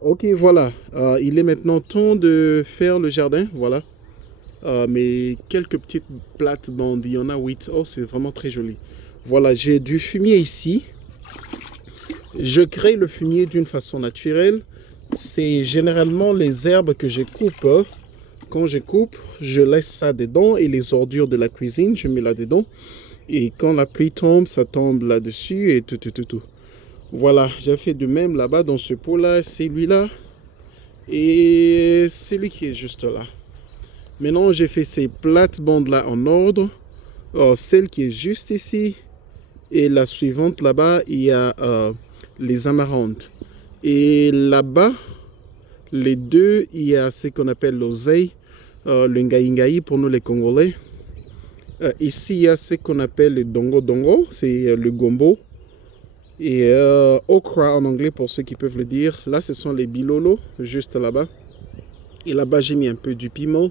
Ok, voilà. Il est maintenant temps de faire le jardin. Voilà. Mais quelques petites plates-bandes. Il y en a 8. Oh, c'est vraiment très joli. Voilà, j'ai du fumier ici. Je crée le fumier d'une façon naturelle. C'est généralement les herbes que je coupe. Quand je coupe, je laisse ça dedans et les ordures de la cuisine, je mets là-dedans. Et quand la pluie tombe, ça tombe là-dessus et tout, tout, tout, tout. Voilà, j'ai fait de même là-bas dans ce pot-là, celui-là et celui qui est juste là. Maintenant, j'ai fait ces plates-bandes-là en ordre. Celle qui est juste ici et la suivante là-bas, il y a les amarantes. Et là-bas, les deux, il y a ce qu'on appelle l'oseille, le ngaï pour nous les Congolais. Ici, il y a ce qu'on appelle le dongo dongo, c'est le gombo. Et okra en anglais pour ceux qui peuvent le dire. Là, ce sont les bilolos, juste là-bas. Et là-bas, j'ai mis un peu du piment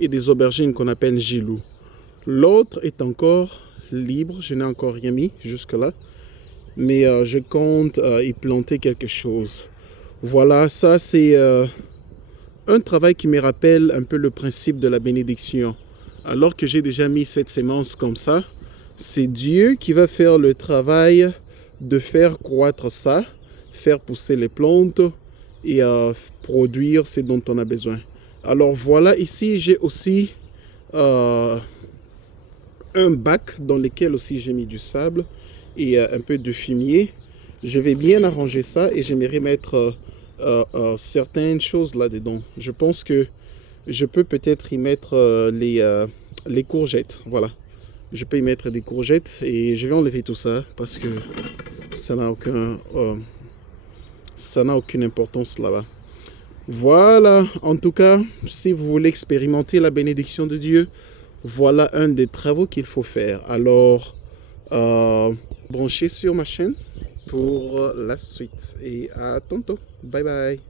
et des aubergines qu'on appelle gilou. L'autre est encore libre, je n'ai encore rien mis jusque-là. Mais je compte y planter quelque chose. Voilà, ça c'est un travail qui me rappelle un peu le principe de la bénédiction. Alors que j'ai déjà mis cette sémence comme ça, c'est Dieu qui va faire le travail de faire croître ça, faire pousser les plantes et produire ce dont on a besoin. Alors voilà, ici j'ai aussi euh, un bac dans lequel aussi j'ai mis du sable et un peu de fumier. Je vais bien arranger ça et j'aimerais mettre certaines choses là-dedans. Je pense que je peux peut-être y mettre les courgettes. Voilà. Je peux y mettre des courgettes et je vais enlever tout ça parce que ça n'a aucune importance là-bas. Voilà, en tout cas, si vous voulez expérimenter la bénédiction de Dieu, voilà un des travaux qu'il faut faire. Alors, branchez sur ma chaîne pour la suite. Et à tantôt. Bye bye.